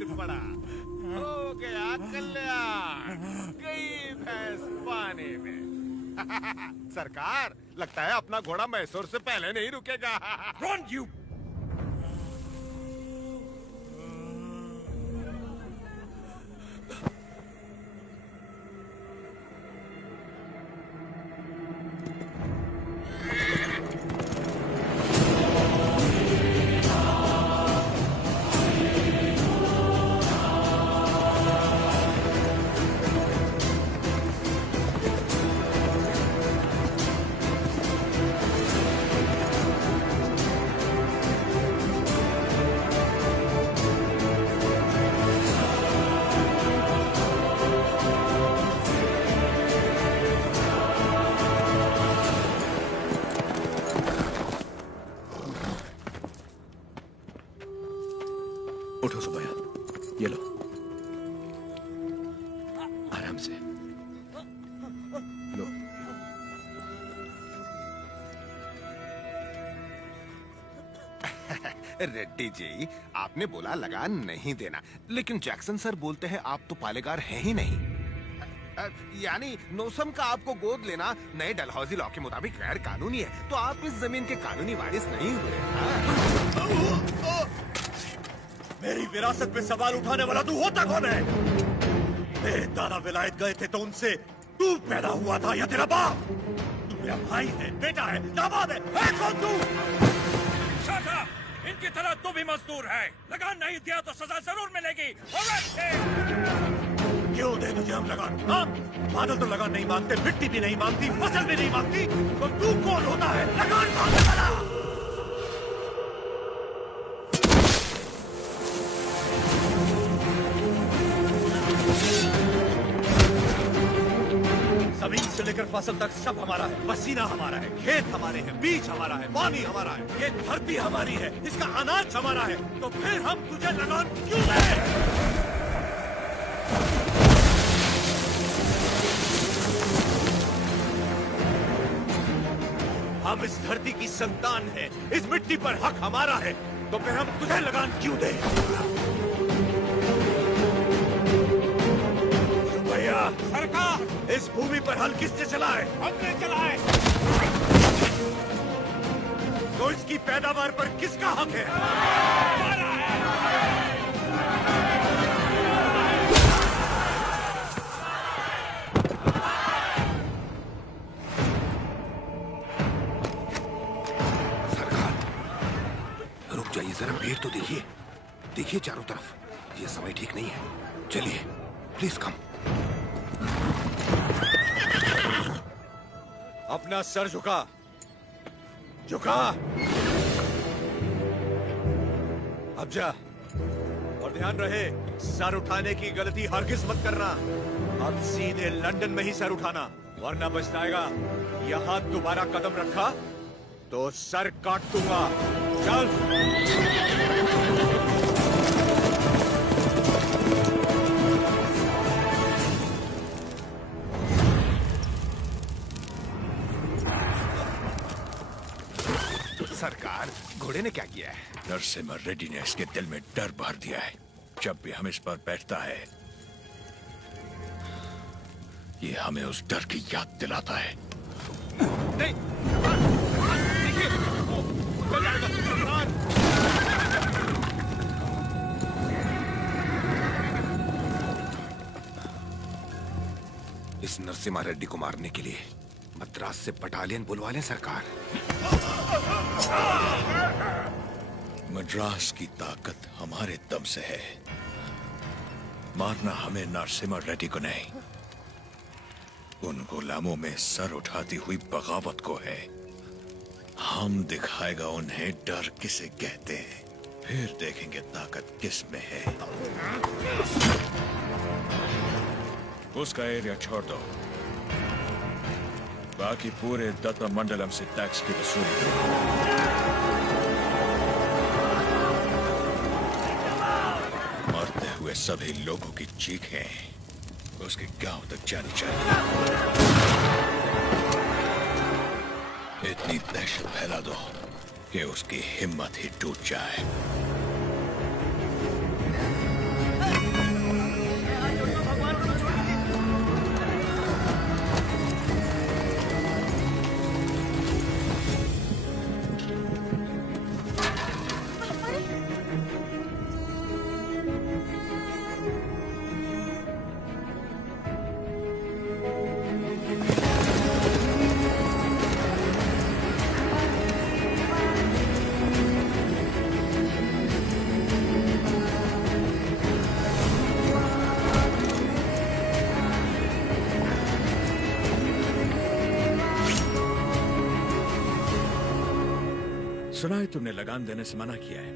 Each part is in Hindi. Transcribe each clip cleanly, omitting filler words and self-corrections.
गिर पड़ा। हो गया कल्याण, गई भैंस पानी में। सरकार, लगता है अपना घोड़ा मैसूर से पहले नहीं रुकेगा। Run, you! उठो सुबैया, ये लो, आराम से लो। रेड्डी जी, आपने बोला लगान नहीं देना, लेकिन जैक्सन सर बोलते हैं आप तो पालेगार हैं ही नहीं। यानी नोसम का आपको गोद लेना नए डलहौजी लॉ के मुताबिक गैर कानूनी है, तो आप इस जमीन के कानूनी वारिस नहीं हुए। मेरी विरासत पे सवाल उठाने वाला तू होता कौन है? मेरे दादा विलायत गए थे तो उनसे तू पैदा हुआ था या तेरा बाप? तू मेरा भाई है, बेटा है, दामाद है कौन तू? शाखा, इनकी तरह तू भी मजदूर है। लगान नहीं दिया तो सजा जरूर मिलेगी। क्यों दे तुझे हम लगान? हाँ? बादल तो लगान नहीं मांगते, मिट्टी भी नहीं मांगती, फसल भी नहीं मांगती, तो तू कौन होता है लगान मांगने वाला? जमीन से लेकर फसल तक सब हमारा है। पसीना हमारा है, खेत हमारे हैं, बीज हमारा है, पानी हमारा है, ये धरती हमारी है, इसका अनाज हमारा है। तो फिर हम तुझे लगान क्यों दें? हम इस धरती की संतान हैं, इस मिट्टी पर हक हमारा है, तो फिर हम तुझे लगान क्यों दें? भैया, सरकार, इस भूमि पर हल किसने चलाए? हमने चलाए। तो इसकी पैदावार पर किसका हक है? हमारा है। सरकार, रुक जाइए जरा, भीड़ तो देखिए, देखिए चारों तरफ, ये समय ठीक नहीं है। चलिए, प्लीज कम। अपना सर झुका, झुका। अब जा, और ध्यान रहे, सर उठाने की गलती हरगिज मत करना। अब सीधे लंदन में ही सर उठाना, वरना पछताएगा। यहाँ दोबारा कदम रखा तो सर काट दूंगा। चल। सरकार, घोड़े ने क्या किया है? नरसिम्हा रेड्डी ने इसके दिल में डर भर दिया है। जब भी हम इस पर बैठता है, ये हमें उस डर की याद दिलाता है। नहीं, देखिए, वो जाएगा, सरकार। इस नरसिम्हा रेड्डी को मारने के लिए मद्रास से बटालियन बुलवा लें सरकार। मद्रास की ताकत हमारे दम से है। मारना हमें नरसिम्हा रेड्डी को नहीं, उन गुलामों में सर उठाती हुई बगावत को है। हम दिखाएगा उन्हें डर किसे कहते हैं, फिर देखेंगे ताकत किस में है। उसका एरिया छोड़ दो, बाकी पूरे दत्ता मंडलम से टैक्स की वसूली करो। मरते हुए सभी लोगों की चीखें उसके गांव तक जानी चाहिए। इतनी दहशत फैला दो कि उसकी हिम्मत ही टूट जाए। सुना है तुमने लगान देने से मना किया है।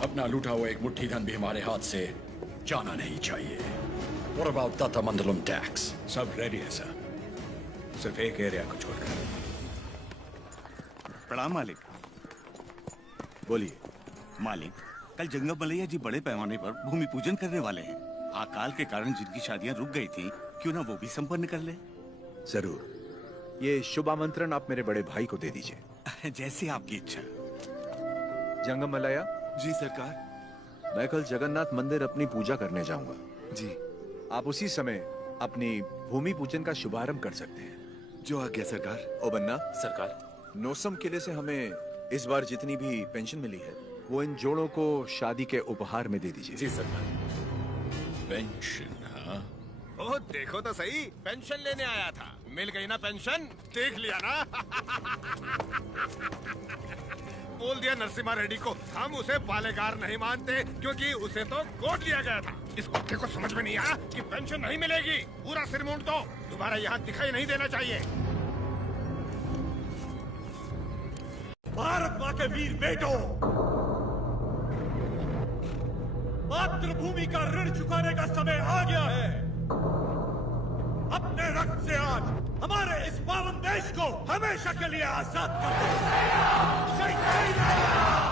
अपना लूटा हुआ एक मुट्ठी धन भी हमारे हाथ से जाना नहीं चाहिए। What about Tatamandalum tax? सब रेडी है सर, सिर्फ एक एरिया को छोड़कर। प्रणाम मालिक। बोलिए। मालिक, कल जंगम मलैया जी बड़े पैमाने पर भूमि पूजन करने वाले हैं। अकाल के कारण जिनकी शादियां रुक गई थी, क्यों ना वो भी संपन्न कर ले। जरूर, ये शुभ आमंत्रण आप मेरे बड़े भाई को दे दीजिए। जैसे आपकी इच्छा। जंगम मलैया, जी सरकार। मैं कल जगन्नाथ मंदिर अपनी पूजा करने जाऊंगा। जी। आप उसी समय अपनी भूमि पूजन का शुभारंभ कर सकते हैं। जो आज्ञा सरकार। ओ बन्ना, सरकार, नोसम किले से हमें इस बार जितनी भी पेंशन मिली है वो इन जोड़ों को शादी के उपहार में दे दीजिए। जी सरकार। पेंशन? हाँ, ओ देखो तो सही, पेंशन लेने आया था, मिल गई ना पेंशन, देख लिया ना। बोल दिया नरसिम्हा रेड्डी को, हम उसे पालेगार नहीं मानते क्योंकि उसे तो गोद लिया गया था। इस कुत्ते को समझ में नहीं आया कि पेंशन नहीं मिलेगी। पूरा सिर मूंड दो, दोबारा यहाँ दिखाई नहीं देना चाहिए। भारत माँ के वीर बेटों, मातृभूमि का ऋण चुकाने का समय आ गया है। अपने रक्त से आज हमारे इस पावन देश को हमेशा के लिए आजाद कर दो। जय जय Ram.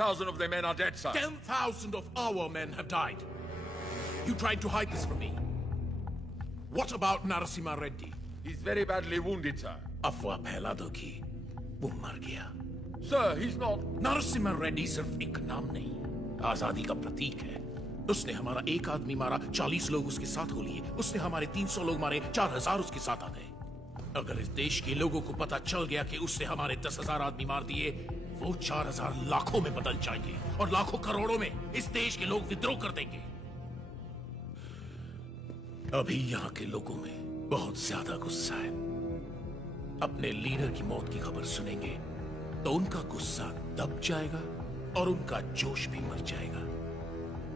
20,000 of their men are dead, sir. 10,000 of our men have died. You tried to hide this from me. What about Narasimha Reddy? He's very badly wounded, sir. अफवाह फैला दो कि वो मर गया। Sir, he's not. Narasimha Reddy सिर्फ एक नाम नहीं, आजादी का प्रतीक है। उसने हमारा एक आदमी मारा, 40 लोग उसके साथ हो लिए। उसने हमारे 300 लोग मारे, 4000 उसके साथ आ गए। अगर इस देश के लोगों को पता चल गया कि उसने हमारे 10,000 आदमी मार दिए, वो 4000 लाखों में बदल जाएंगे और लाखों करोड़ों में इस देश के लोग विद्रोह कर देंगे। अभी यहाँ के लोगों में बहुत ज्यादा गुस्सा है। अपने लीडर की मौत की खबर सुनेंगे तो उनका गुस्सा दब जाएगा और उनका जोश भी मर जाएगा।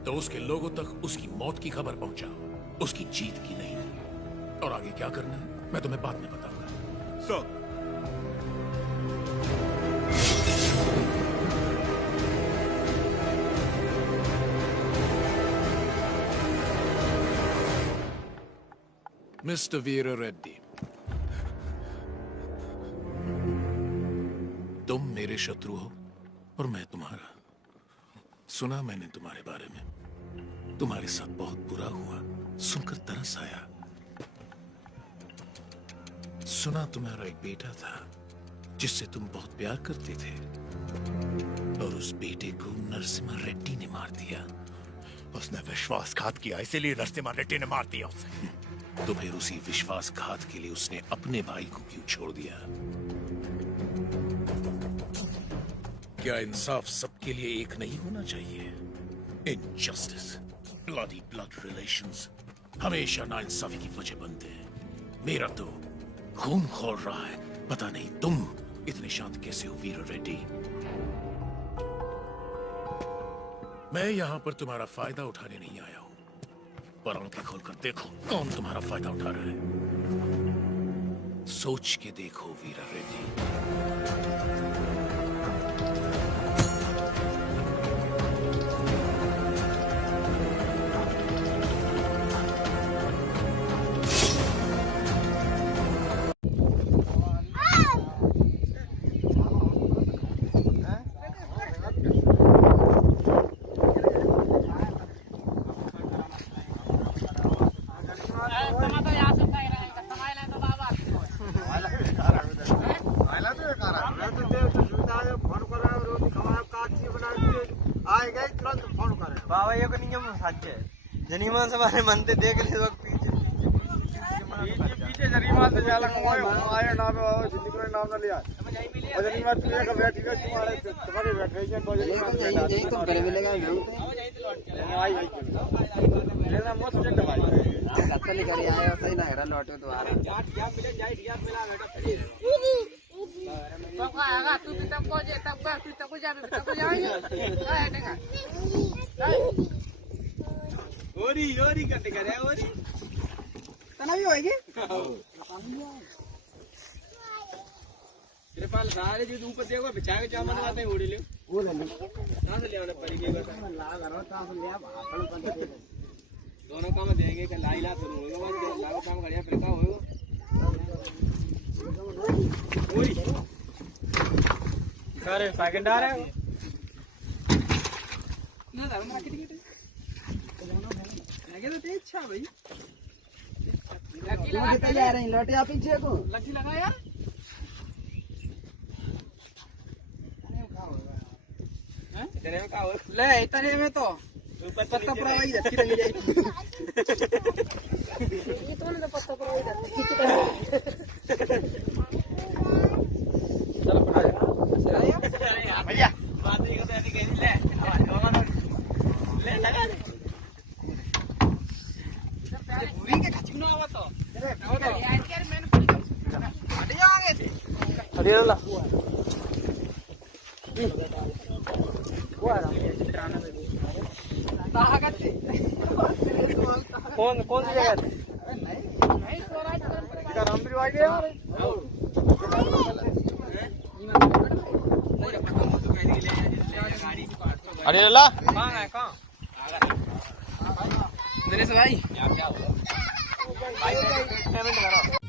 तो उसके लोगों तक उसकी मौत की खबर पहुंचाओ, उसकी जीत की नहीं। और आगे क्या करना है मैं तुम्हें बाद में बताऊंगा। सर, मिस्टर वीर रेड्डी, तुम मेरे शत्रु हो और मैं तुम्हारा। सुना मैंने तुम्हारे बारे में, तुम्हारे साथ बहुत बुरा हुआ, सुनकर तरस आया। सुना तुम्हारा एक बेटा था जिससे तुम बहुत प्यार करते थे और उस बेटे को नरसिम्हा रेड्डी ने मार दिया। उसने विश्वासघात किया, इसीलिए नरसिम्हा रेड्डी ने मार दिया उसे। तो फिर उसी विश्वासघात के लिए उसने अपने भाई को क्यों छोड़ दिया? क्या इंसाफ सबके लिए एक नहीं होना चाहिए? इनजस्टिस, ब्लडी ब्लड रिलेशंस हमेशा नाइंसाफी की वजह बनते हैं। मेरा तो खून खौल रहा है। पता नहीं तुम इतने शांत कैसे हो वीर रेड्डी। मैं यहां पर तुम्हारा फायदा उठाने नहीं आया हूं, पर आंखें खोलकर देखो कौन तुम्हारा फायदा उठा रहा है। सोच के देखो वीर रेड्डी। जनीमान से हमारे मनते देख ले तो पीछे पीछे जनीमान से जाला आए ना जिंदगी नाम ना लिया और जनीमान तुझे का बैठ के तुम्हारे बैठ गए तो जनीमान यही तो करे मिलेगा आई लेना मत से दवाई कत्ल करे आया सही ना हेरा लौटे तो आ रहा मिले जाए दिया मिला बेटा तो आएगा तू भी तब को जे तब का तू तब को जाएगा ओरी कट करे ओरी तना भी होएगी तेरे पास सारे जो ऊपर देखो बिछा के चामन आते हैं उड़ी ले वो ले कहां से ले आने पड़ेगी ला करो कहां से ले भाषण कर दोनों काम देंगे कि लाई ला शुरू होगा बस लागो काम बढ़िया फिर का होगा ओरी अरे सेकंड आ रहा है ना धर्म मार्केटिंग लगे तो तेज अच्छा भाई लकी लगा जा रहे हैं लौटे आप पीछे को लकी लगा यार हैं तेरे में का हो ले इतने में तो पत्ता पूरा वही रखी रही जाएगी ये तो ना पत्ता पूरा वही रखी चलो पड़ा भैया बात नहीं करते ऐसी कैसी ले लगा दे पूरी के खचना हुआ तो यार मैंने हट जाओगे थे हट ला वो आ रहा कहां करते कौन कौन सी जगह नहीं स्वराज का रामवीर आ गया अरे लल्ला कहां है कहां दिनेश भाई क्या हुआ भाई पेमेंट करो